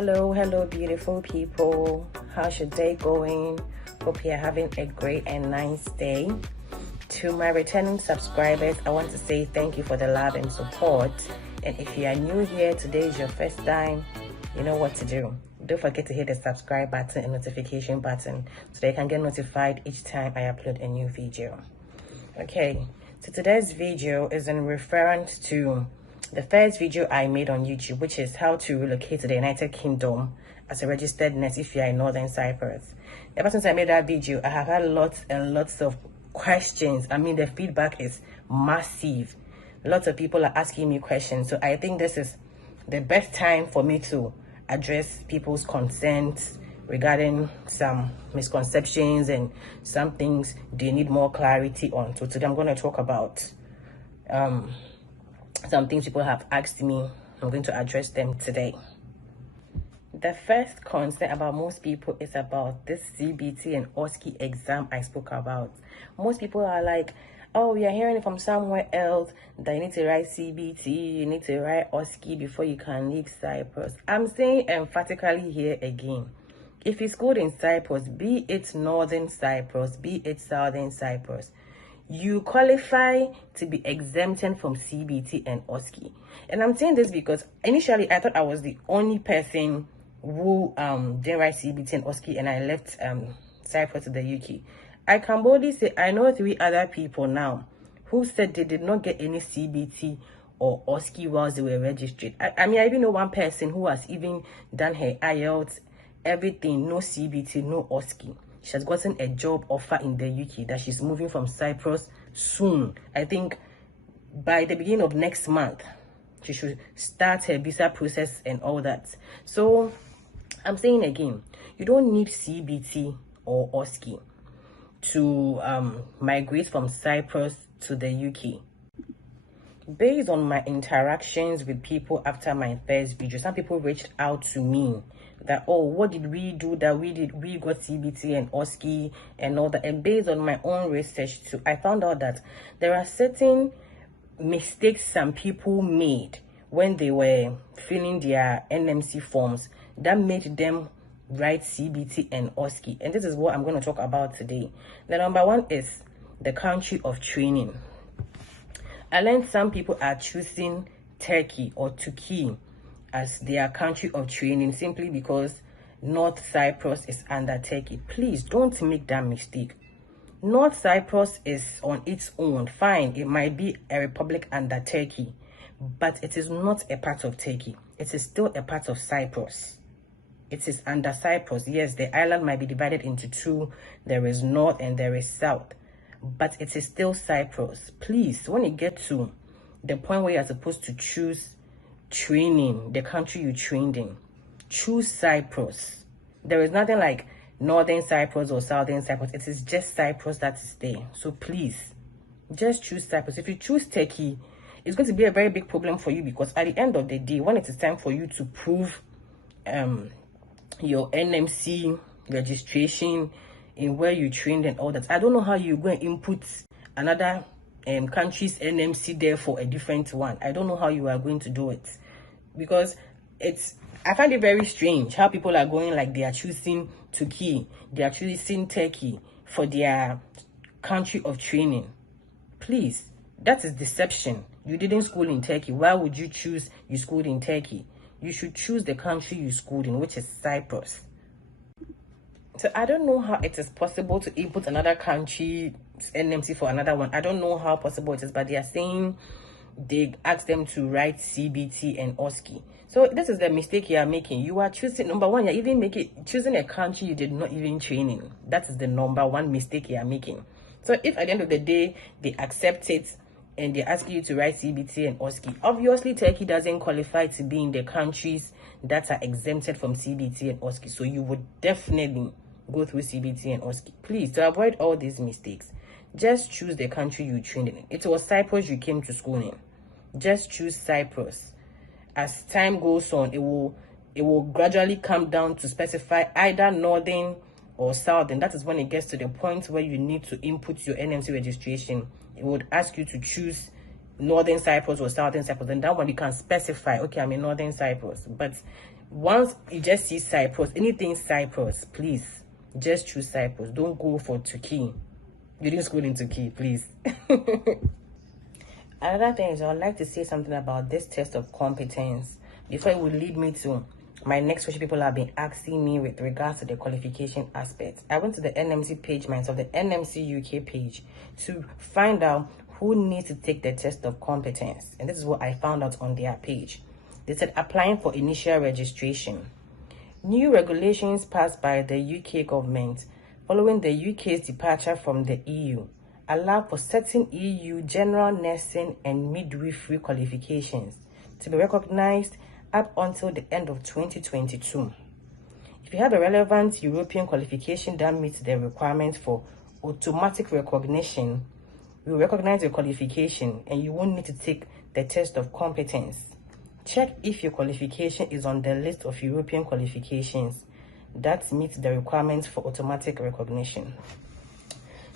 Hello, beautiful people. How's your day going? Hope you're having a great and nice day. To my returning subscribers, I want to say thank you for the love and support. And if you are new here, today is your first time, you know what to do. Don't forget to hit the subscribe button and notification button so that you can get notified each time I upload a new video. Okay, so today's video is in reference to the first video I made on YouTube, which is how to relocate to the United Kingdom as a registered nurse if you are in Northern Cyprus. Ever since I made that video, I have had lots and lots of questions. I mean, the feedback is massive. Lots of people are asking me questions. So I think this is the best time for me to address people's concerns regarding some misconceptions and some things they need more clarity on. So today I'm going to talk about some things people have asked me. I'm going to address them today. The first concern about most people is about this CBT and OSCE exam I spoke about. Most people are like, oh, we are hearing it from somewhere else that you need to write CBT, you need to write OSCE before you can leave Cyprus. I'm saying emphatically here again, if you schooled in Cyprus, be it Northern Cyprus, be it Southern Cyprus, you qualify to be exempted from CBT and OSCE. And I'm saying this because initially I thought I was the only person who didn't write CBT and OSCE, and I left Cyprus to the UK. I can boldly say I know 3 other people now who said they did not get any CBT or OSCE whilst they were registered. I mean, I even know one person who has even done her IELTS, everything, no CBT, no OSCE. She has gotten a job offer in the UK that she's moving from Cyprus soon. I think by the beginning of next month, she should start her visa process and all that. So I'm saying again, you don't need CBT or OSCE to migrate from Cyprus to the UK. Based on my interactions with people after my first video, some people reached out to me that, oh, what did we do that we got CBT and OSCE and all that. And based on my own research too, I found out that there are certain mistakes some people made when they were filling their NMC forms that made them write CBT and OSCE. And this is what I'm going to talk about today. The number one is the country of training. I learned some people are choosing Turkey or Turkey as their country of training simply because North Cyprus is under Turkey. Please don't make that mistake. North Cyprus is on its own. Fine, it might be a republic under Turkey, but it is not a part of Turkey. It is still a part of Cyprus. It is under Cyprus. Yes, the island might be divided into 2. There is north and there is south, but it is still Cyprus. Please, when you get to the point where you're supposed to choose training, the country you trained in, choose Cyprus. There is nothing like Northern Cyprus or Southern Cyprus. It is just Cyprus that is there. So please, just choose Cyprus. If you choose Turkey, it's going to be a very big problem for you, because at the end of the day, when it is time for you to prove your NMC registration in where you trained and all that, I don't know how you're going to input another country's NMC there for a different one. I don't know how you are going to do it, because I find it very strange how people are going like they are choosing Turkey, they are choosing Turkey for their country of training. Please, that is deception. You didn't school in Turkey. Why would you choose you schooled in Turkey? You should choose the country you schooled in, which is Cyprus. So I don't know how it is possible to input another country's NMC for another one. I don't know how possible it is, but they are saying they asked them to write CBT and OSCE. So this is the mistake you are making. You are choosing, number one, you're even choosing a country you did not even train in. That is the number one mistake you are making. So if at the end of the day they accept it and they ask you to write CBT and OSCE, obviously Turkey doesn't qualify to be in the countries that are exempted from CBT and OSCE. So you would definitely go through CBT and OSCE. Please, to avoid all these mistakes, just choose the country you trained in. It was Cyprus you came to school in. Just choose Cyprus. As time goes on, it will gradually come down to specify either Northern or Southern. That is when it gets to the point where you need to input your NMC registration. It would ask you to choose Northern Cyprus or Southern Cyprus, then that one you can specify, okay, I'm in Northern Cyprus. But once you just see Cyprus, anything Cyprus, please just choose Cyprus. Don't go for Turkey. You didn't school in Turkey, please. Another thing is, I would like to say something about this test of competence before it will lead me to my next question people have been asking me with regards to the qualification aspect. I went to the NMC page, myself, the NMC UK page, to find out who needs to take the test of competence. And this is what I found out on their page. They said applying for initial registration. New regulations passed by the UK government following the UK's departure from the EU allow for certain EU general nursing and midwifery qualifications to be recognized up until the end of 2022. If you have a relevant European qualification that meets the requirements for automatic recognition, we will recognize your qualification and you won't need to take the test of competence. Check if your qualification is on the list of European qualifications that meet the requirements for automatic recognition.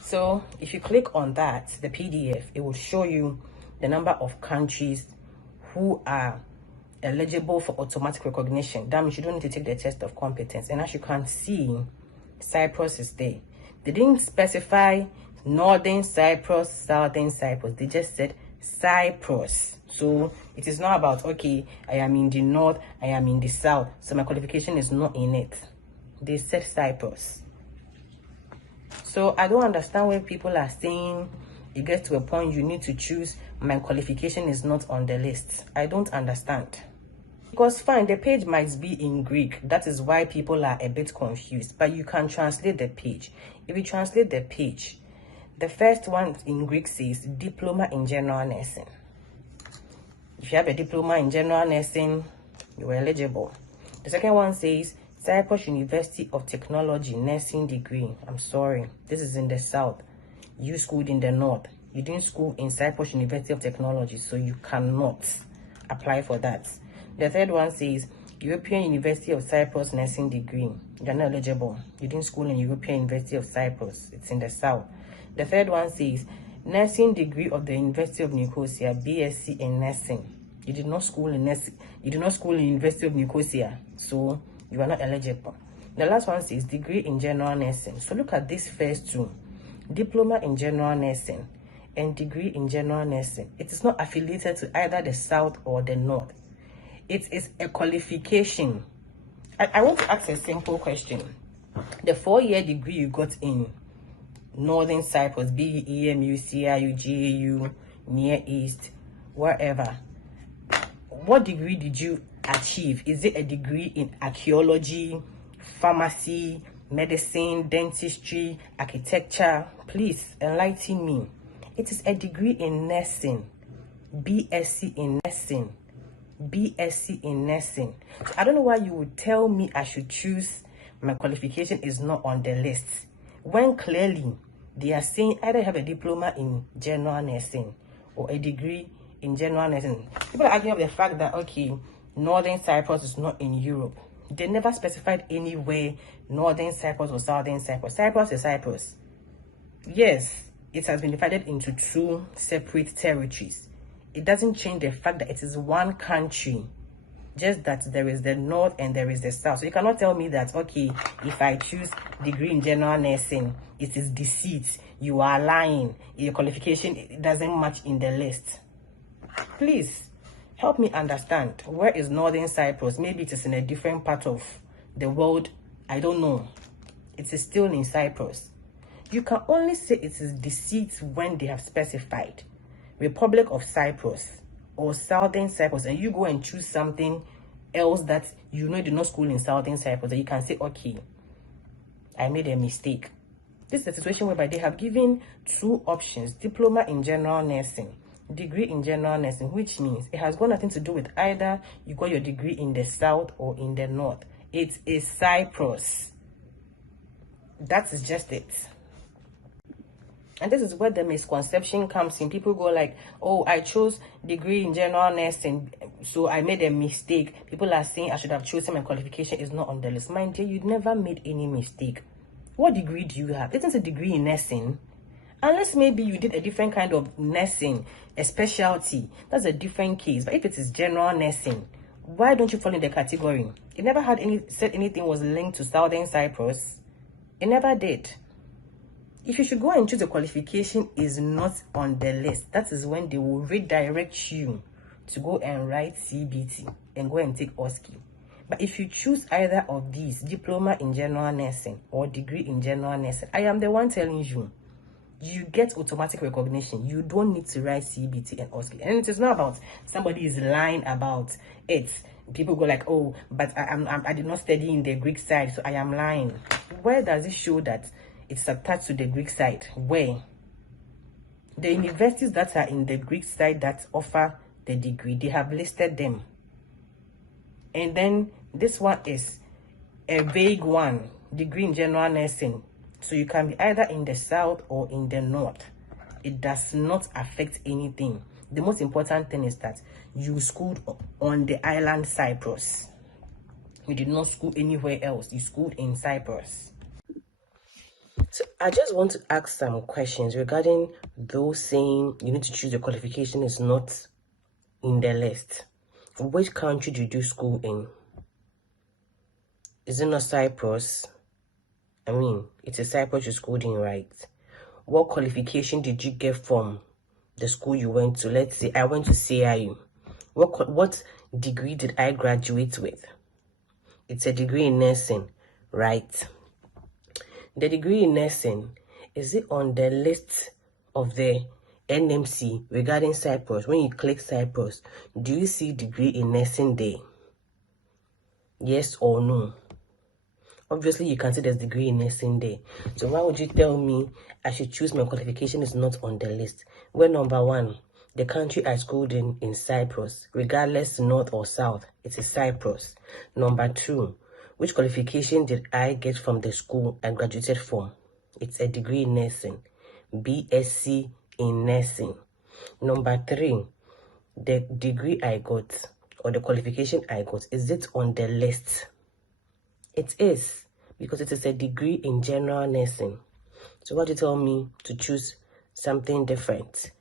So if you click on that, the PDF, it will show you the number of countries who are eligible for automatic recognition. That means you don't need to take the test of competence. And as you can see, Cyprus is there. They didn't specify Northern Cyprus, Southern Cyprus. They just said Cyprus. So it is not about, okay, I am in the north, I am in the south, so my qualification is not in it. They said Cyprus. So I don't understand where people are saying it gets to a point you need to choose my qualification is not on the list. I don't understand. Because fine, the page might be in Greek. That is why people are a bit confused. But you can translate the page. If you translate the page, the first one in Greek says Diploma in General Nursing. If you have a diploma in general nursing, you are eligible. The second one says Cyprus University of Technology nursing degree. I'm sorry, this is in the south. You schooled in the north. You didn't school in Cyprus University of Technology, so you cannot apply for that. The third one says European University of Cyprus nursing degree. You're not eligible. You didn't school in European University of Cyprus. It's in the south. The third one says nursing degree of the University of Nicosia, BSc in nursing. You did not school in nursing. You did not school in University of Nicosia, so you are not eligible. The last one says degree in general nursing. So look at these first two: diploma in general nursing and degree in general nursing. It is not affiliated to either the south or the north. It is a qualification. I want to ask a simple question. The 4-year degree you got in Northern Cyprus, be EMU, CIU, GAU, Near East, wherever, what degree did you achieve? Is it a degree in archaeology, pharmacy, medicine, dentistry, architecture? Please enlighten me. It is a degree in nursing, BSc in nursing, BSc in nursing. So I don't know why you would tell me I should choose my qualification is not on the list, when clearly they are saying either have a diploma in general nursing or a degree in general nursing. People are arguing about the fact that, okay, Northern Cyprus is not in Europe. They never specified anywhere Northern Cyprus or Southern Cyprus. Cyprus is Cyprus. Yes, it has been divided into two separate territories. It doesn't change the fact that it is one country, just that there is the north and there is the south. So you cannot tell me that, okay, if I choose degree in general nursing, it is deceit, you are lying, your qualification it doesn't match in the list. Please help me understand, where is Northern Cyprus? Maybe it is in a different part of the world, I don't know. It is still in Cyprus. You can only say it is deceit when they have specified Republic of Cyprus or Southern Cyprus, and you go and choose something else that you know you did not school in Southern Cyprus, and you can say, okay, I made a mistake. This is a situation whereby they have given two options: diploma in general nursing, degree in general nursing, which means it has got nothing to do with either you got your degree in the south or in the north. It is Cyprus. That is just it. And this is where the misconception comes in. People go like, oh, I chose degree in general nursing, so I made a mistake. People are saying I should have chosen my qualification is not on the list. Mind you, you never made any mistake. What degree do you have? Isn't a degree in nursing? Unless maybe you did a different kind of nursing, a specialty, that's a different case. But if it is general nursing, why don't you fall in the category? It never had said anything was linked to Southern Cyprus. It never did. If you should go and choose a qualification is not on the list, that is when they will redirect you to go and write CBT and go and take OSCE. But if you choose either of these, diploma in general nursing or degree in general nursing, I am the one telling you, you get automatic recognition. You don't need to write CBT and OSCE. And it is not about somebody is lying about it. People go like, oh, but I did not study in the Greek side, so I am lying. Where does it show that it's attached to the Greek side? Where? The universities that are in the Greek side that offer the degree, they have listed them. And then this one is a vague one, degree in general nursing. So you can be either in the south or in the north. It does not affect anything. The most important thing is that you schooled on the island Cyprus. You did not school anywhere else. You schooled in Cyprus. So I just want to ask some questions regarding those saying you need to choose your qualification is not in the list. Which country did you school in? Is it not Cyprus? I mean, it's a Cyprus you schooled in, right? What qualification did you get from the school you went to? Let's say I went to CIU. What degree did I graduate with? It's a degree in nursing, right? The degree in nursing, is it on the list of the NMC regarding Cyprus? When you click Cyprus, do you see degree in nursing there? Yes or no? Obviously, you can see there's degree in nursing there. So why would you tell me I should choose my qualification is not on the list? Well, number one, the country I schooled in Cyprus, regardless north or south, it is Cyprus. Number two, which qualification did I get from the school I graduated from? It's a degree in nursing, BSc in nursing. Number three, the degree I got or the qualification I got, is it on the list? It is, because it is a degree in general nursing. So why do you tell me to choose something different?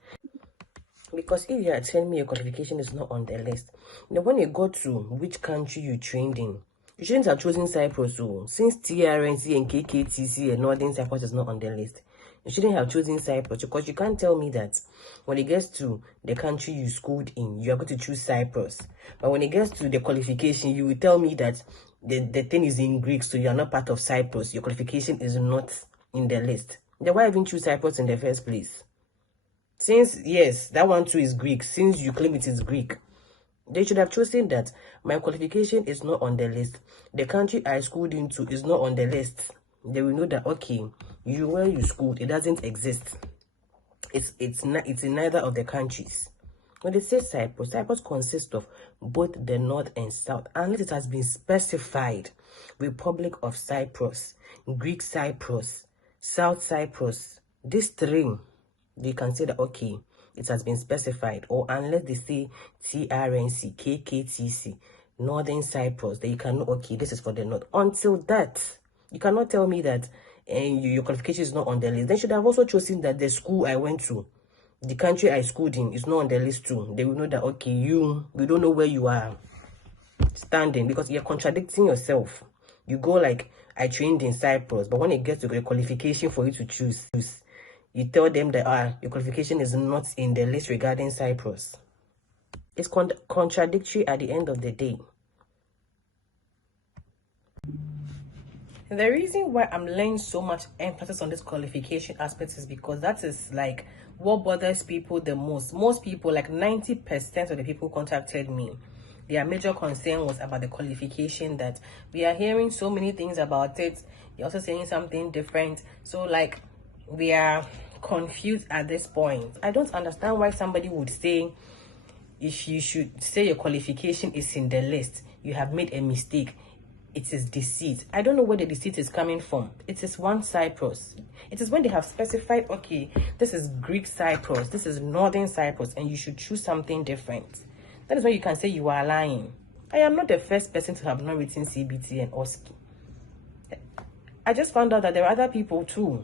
Because if you are telling me your qualification is not on the list, then when you go to which country you trained in, you shouldn't have chosen Cyprus. So since TRNC and KKTC and Northern Cyprus is not on the list, you shouldn't have chosen Cyprus, because you can't tell me that when it gets to the country you schooled in, you are going to choose Cyprus. But when it gets to the qualification, you will tell me that the thing is in Greek, so you are not part of Cyprus. Your qualification is not in the list. Then why even choose Cyprus in the first place? Since, yes, that one too is Greek. Since you claim it is Greek, they should have chosen that my qualification is not on the list. The country I schooled into is not on the list. They will know that, okay, where you schooled, it doesn't exist. It's in neither of the countries. When they say Cyprus, Cyprus consists of both the north and south, unless it has been specified. Republic of Cyprus, Greek Cyprus, South Cyprus. These three, they can say that, okay, it has been specified. Or unless they say TRNC, KKTC, Northern Cyprus, then you can know, okay, this is for the north. Until that, you cannot tell me that your qualification is not on the list. They should have also chosen that the school I went to, the country I schooled in, is not on the list too. They will know that, okay, you don't know where you are standing, because you're contradicting yourself. You go like, I trained in Cyprus, but when it gets to the qualification for you to choose, you tell them that your qualification is not in the list regarding Cyprus. It's contradictory at the end of the day. The reason why I'm laying so much emphasis on this qualification aspect is because that is like what bothers people the most. Most people, like 90% of the people contacted me, their major concern was about the qualification, that we are hearing so many things about it. You're also saying something different. So like we are confused at this point. I don't understand why somebody would say, if you should say your qualification is in the list, you have made a mistake. It is deceit. I don't know where the deceit is coming from. It is one Cyprus. It is when they have specified, okay, this is Greek Cyprus, this is Northern Cyprus, and you should choose something different. That is when you can say you are lying. I am not the first person to have not written CBT and OSCE. I just found out that there are other people too.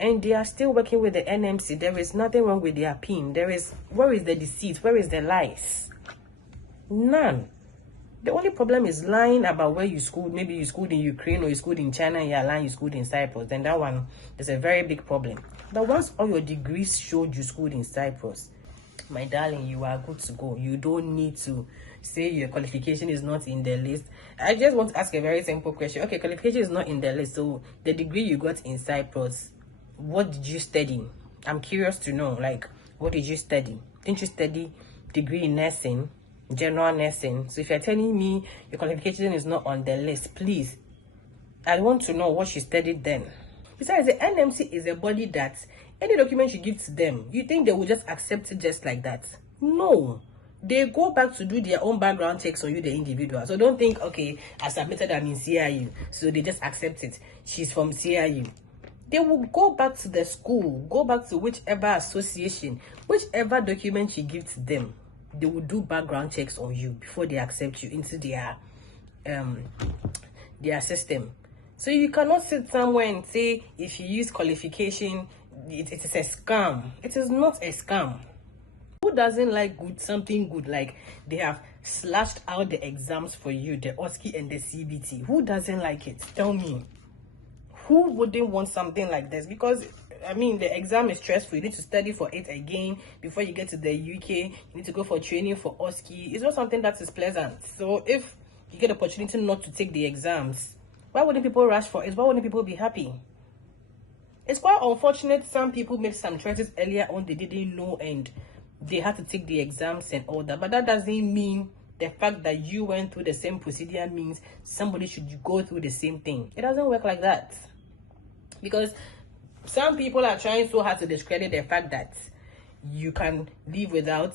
and they are still working with the NMC. There is nothing wrong with their PIN. Where is the deceit? Where is the lies? None. The only problem is lying about where you schooled. Maybe you schooled in Ukraine or you schooled in China, and you're lying you schooled in Cyprus. Then that one is a very big problem. But once all your degrees showed you schooled in Cyprus, my darling, you are good to go. You don't need to say your qualification is not in the list. I just want to ask a very simple question. Okay, qualification is not in the list. So the degree you got in Cyprus, what did you study? I'm curious to know, like, what did you study? Didn't you study degree in nursing, general nursing? So if you're telling me your qualification is not on the list, please, I want to know what you studied then. Besides, the NMC is a body that any document you give to them, you think they will just accept it just like that? No. They go back to do their own background checks on you, the individual. So don't think, okay, I submitted, I'm in CIU, so they just accept it. She's from CIU. They will go back to the school, go back to whichever association, whichever document you give to them. They will do background checks on you before they accept you into their system. So you cannot sit somewhere and say, if you use qualification, it is a scam. It is not a scam. Who doesn't like something good? Like they have slashed out the exams for you, the OSCE and the CBT. Who doesn't like it? Tell me. Who wouldn't want something like this? Because I mean, the exam is stressful. You need to study for it again before you get to the UK. You need to go for training for OSCE. It's not something that is pleasant. So if you get the opportunity not to take the exams, why wouldn't people rush for it? Why wouldn't people be happy? It's quite unfortunate some people made some choices earlier on they didn't know and they had to take the exams and all that. But that doesn't mean the fact that you went through the same procedure means somebody should go through the same thing. It doesn't work like that. Because some people are trying so hard to discredit the fact that you can live without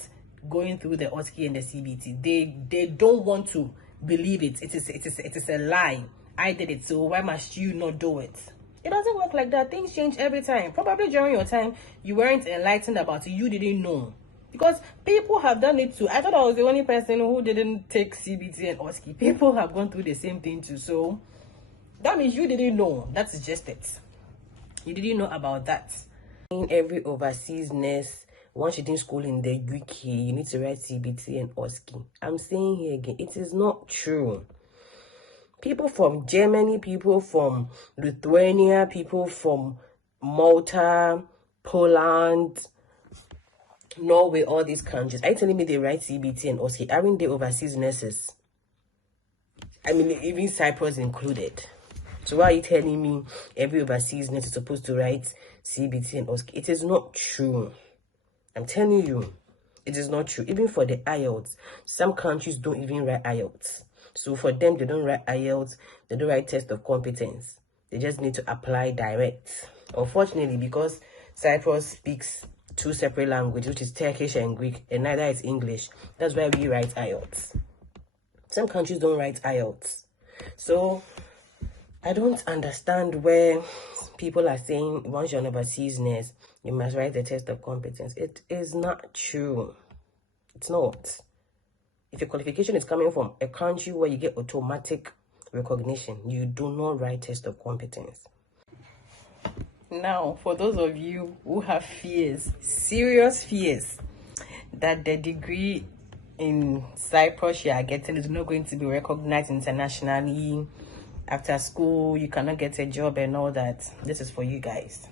going through the OSCE and the CBT. They don't want to believe it. It is a lie. I did it, so why must you not do it? It doesn't work like that. Things change every time. Probably during your time, you weren't enlightened about it. You didn't know. Because people have done it too. I thought I was the only person who didn't take CBT and OSCE. People have gone through the same thing too. So that means you didn't know. That's just it. You didn't know about that. In every overseas nurse, once you did school in the UK, you need to write CBT and OSCE. I'm saying here again, it is not true. People from Germany, people from Lithuania, people from Malta, Poland, Norway, all these countries. Are you telling me they write CBT and OSCE? Aren't they overseas nurses? I mean, even Cyprus included. So why are you telling me every overseas nurse is supposed to write CBT and OSCE? It is not true. I'm telling you, it is not true. Even for the IELTS, some countries don't even write IELTS. So for them, they don't write IELTS, they don't write test of competence. They just need to apply direct. Unfortunately, because Cyprus speaks two separate languages, which is Turkish and Greek, and neither is English, that's why we write IELTS. Some countries don't write IELTS. So I don't understand where people are saying once you're an overseas nurse, you must write the test of competence. It is not true. It's not. If your qualification is coming from a country where you get automatic recognition, you do not write test of competence. Now, for those of you who have fears, serious fears, that the degree in Cyprus you are getting is not going to be recognized internationally, after school you cannot get a job and all that, this is for you guys.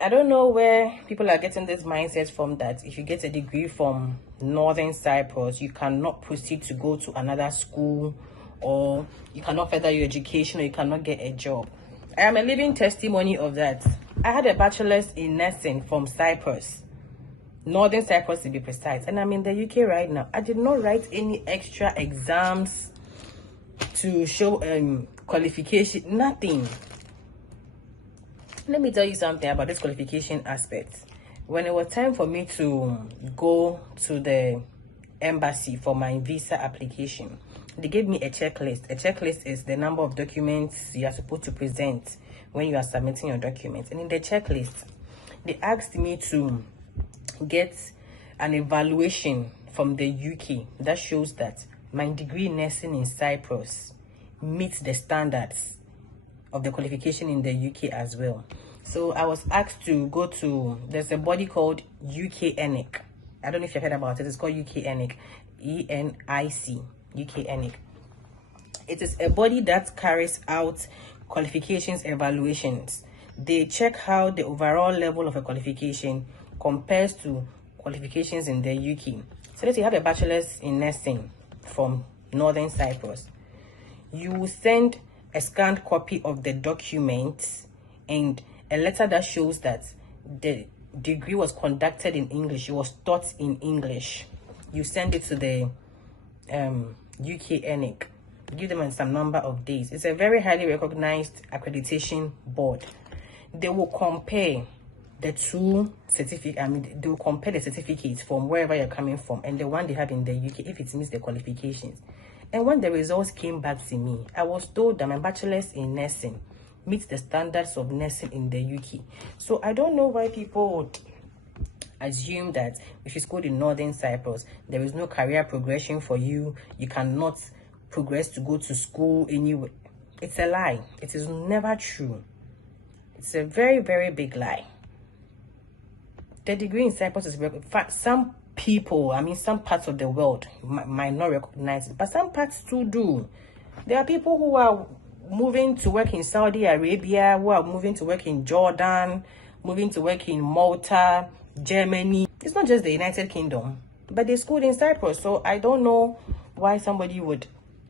I don't know where people are getting this mindset from, that if you get a degree from Northern Cyprus, you cannot proceed to go to another school, or you cannot further your education, or you cannot get a job. I am a living testimony of that. I had a bachelor's in nursing from Cyprus, Northern Cyprus to be precise, and I'm in the UK right now. I did not write any extra exams to show qualification, nothing. Let me tell you something about this qualification aspect. When it was time for me to go to the embassy for my visa application, they gave me a checklist. A checklist is the number of documents you are supposed to present when you are submitting your documents. And in the checklist, they asked me to get an evaluation from the UK that shows that my degree in nursing in Cyprus meets the standards of the qualification in the UK as well. So I was asked to go to, there's a body called UK NMC. I don't know if you've heard about it. It's called UK NMC, ENIC, UK NMC. It is a body that carries out qualifications evaluations. They check how the overall level of a qualification compares to qualifications in the UK. So let's say you have a bachelor's in nursing from Northern Cyprus. You will send a scanned copy of the documents and a letter that shows that the degree was conducted in English, it was taught in English. You send it to the UK NMC. Give them some number of days. It's a very highly recognized accreditation board. They will compare the two certificates. I mean, they will compare the certificates from wherever you're coming from and the one they have in the UK if it meets the qualifications. And when the results came back to me, I was told that my bachelor's in nursing meets the standards of nursing in the UK. So I don't know why people would assume that if you schooled in Northern Cyprus, there is no career progression for you. You cannot progress to go to school anywhere. It's a lie. It is never true. It's a very, very big lie. The degree in Cyprus is, in fact, some people, I mean, some parts of the world might not recognize it, but some parts too do. There are people who are moving to work in Saudi Arabia, who are moving to work in Jordan, moving to work in Malta, Germany. It's not just the United Kingdom, but they schooled in Cyprus. So I don't know why somebody would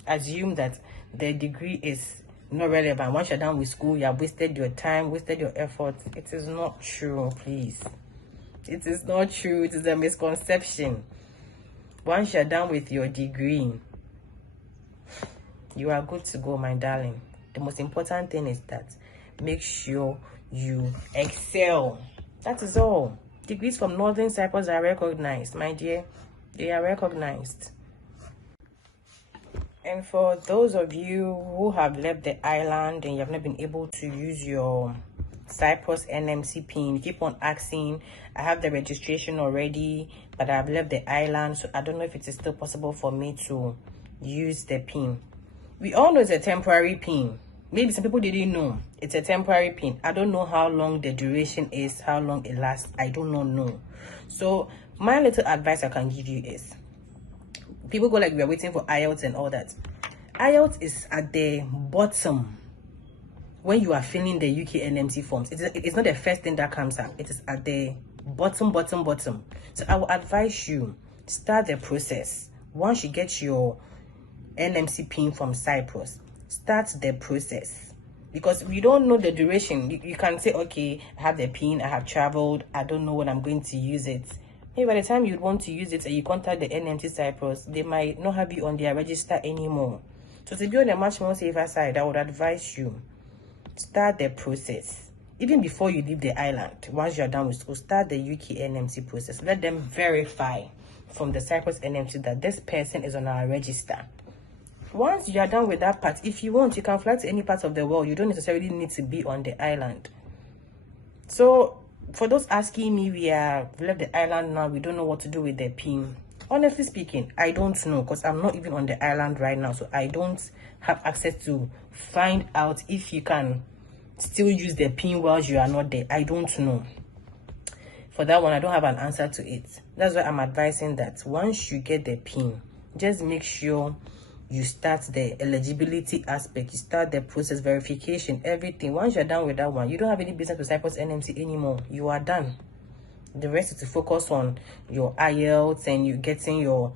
assume that the degree is not relevant. Once you're done with school, you have wasted your time, wasted your effort. It is not true, please. It is not true. It is a misconception. Once you're done with your degree, you are good to go, my darling. The most important thing is that make sure you excel. That is all. Degrees from Northern Cyprus are recognized, my dear. They are recognized. And for those of you who have left the island and you have not been able to use your Cyprus NMC pin, keep on asking. I have the registration already, but I've left the island, so I don't know if it is still possible for me to use the pin. We all know it's a temporary pin. Maybe some people didn't know it's a temporary pin. I don't know how long the duration is, how long it lasts. I do not know. So my little advice I can give you is, people go like, we are waiting for IELTS and all that. IELTS is at the bottom when you are filling the UK NMC forms. It's not the first thing that comes up. It is at the bottom. So I will advise you, start the process. Once you get your NMC pin from Cyprus, start the process. Because we don't know the duration. You can say, okay, I have the pin, I have traveled, I don't know when I'm going to use it. Maybe by the time you'd want to use it and you contact the NMC Cyprus, they might not have you on their register anymore. So to be on a much more safer side, I would advise you, start the process. Even before you leave the island, once you're done with school, start the UK NMC process. Let them verify from the Cyprus NMC that this person is on our register. Once you are done with that part, if you want, you can fly to any part of the world. You don't necessarily need to be on the island. So for those asking me, we left the island now, we don't know what to do with the pin. Honestly speaking, I don't know, because I'm not even on the island right now, so I don't have access to find out if you can still use the pin while you are not there. I don't know. For that one, I don't have an answer to it. That's why I'm advising that once you get the pin, just make sure you start the eligibility aspect, you start the process, verification, everything. Once you're done with that one, you don't have any business with Cyprus NMC anymore. You are done. The rest is to focus on your IELTS and you getting your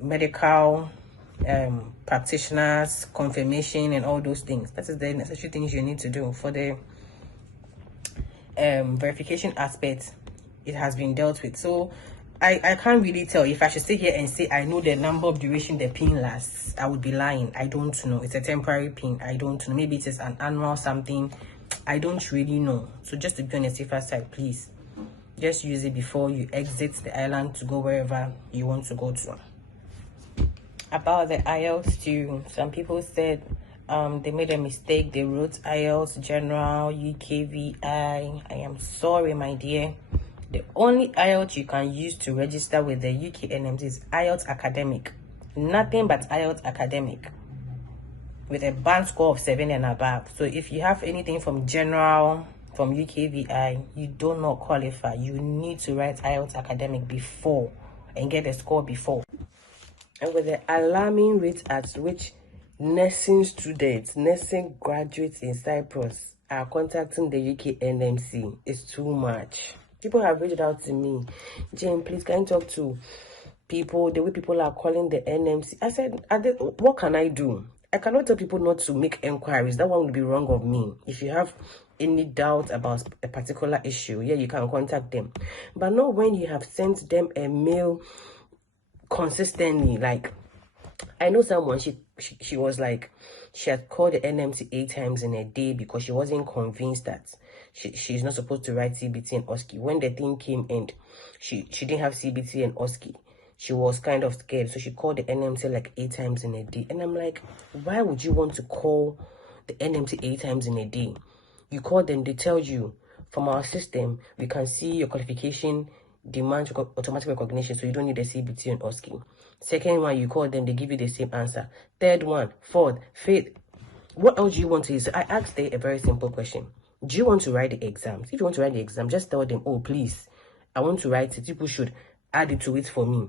medical practitioners confirmation and all those things. That is the necessary things you need to do. For the verification aspect, it has been dealt with. So I can't really tell. If I should sit here and say I know the number of duration the pin lasts, I would be lying. I don't know. It's a temporary pin. I don't know. Maybe it is an annual something. I don't really know. So just to be on the safer side, please, just use it before you exit the island to go wherever you want to go to. About the IELTS too, some people said they made a mistake. They wrote IELTS General UKVI. I am sorry, my dear. The only IELTS you can use to register with the UK NMC is IELTS Academic. Nothing but IELTS Academic with a band score of 7 and above. So if you have anything from General from UKVI, you do not qualify. You need to write IELTS academic before and get a score before. And with the alarming rate at which nursing students, nursing graduates in Cyprus are contacting the UK NMC, it's too much. People have reached out to me, Jayne, please can you talk to people the way people are calling the NMC? I said, what can I do? I cannot tell people not to make inquiries. That one would be wrong of me. If you have any doubt about a particular issue, yeah, you can contact them, but not when you have sent them a mail consistently. Like, I know someone, she was like, she had called the NMC 8 times in a day because she wasn't convinced that she's not supposed to write CBT and OSCE. When the thing came and she didn't have CBT and OSCE, she was kind of scared, so she called the NMC like 8 times in a day. And I'm like, why would you want to call the NMC 8 times in a day? You call them, they tell you, from our system, we can see your qualification demands automatic recognition, so you don't need a CBT and OSCE. Second one, you call them, they give you the same answer. Third one, fourth, fifth. What else do you want to use? So I asked them a very simple question. Do you want to write the exams? If you want to write the exam, just tell them, oh, please, I want to write it. People should add it to it for me.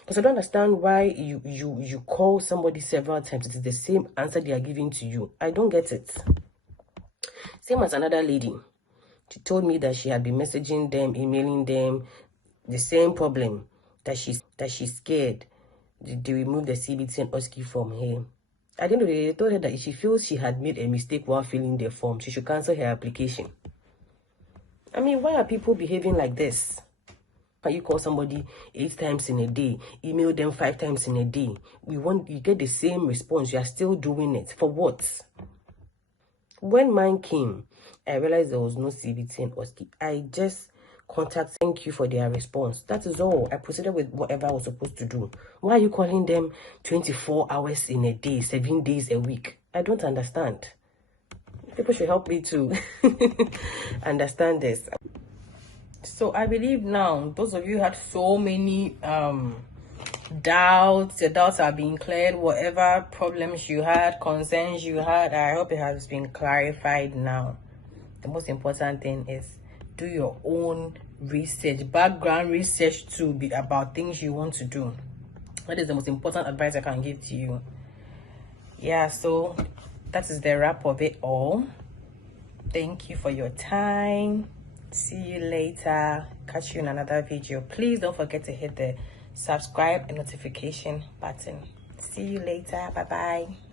Because I don't understand why you call somebody several times. It is the same answer they are giving to you. I don't get it. Same as another lady. She told me that she had been messaging them, emailing them, the same problem, that she's scared they remove the CBT and OSCE from her. At the end of the day, they told her that if she feels she had made a mistake while filling the form, she should cancel her application. I mean, why are people behaving like this? You call somebody 8 times in a day, email them 5 times in a day. You get the same response. You are still doing it. For what? When mine came, I realized there was no CBT and OSCE. I just thank you for their response. That is all. I proceeded with whatever I was supposed to do. Why are you calling them 24 hours in a day, 7 days a week? I don't understand. People should help me to understand this. So I believe now, those of you who had so many doubts, your doubts are being cleared. Whatever problems you had, concerns you had, I hope it has been clarified now. The most important thing is do your own research, background research to be about things you want to do. That is the most important advice I can give to you. Yeah, so that is the wrap of it all. Thank you for your time. See you later. Catch you in another video. Please don't forget to hit the subscribe and notification button. See you later. Bye bye.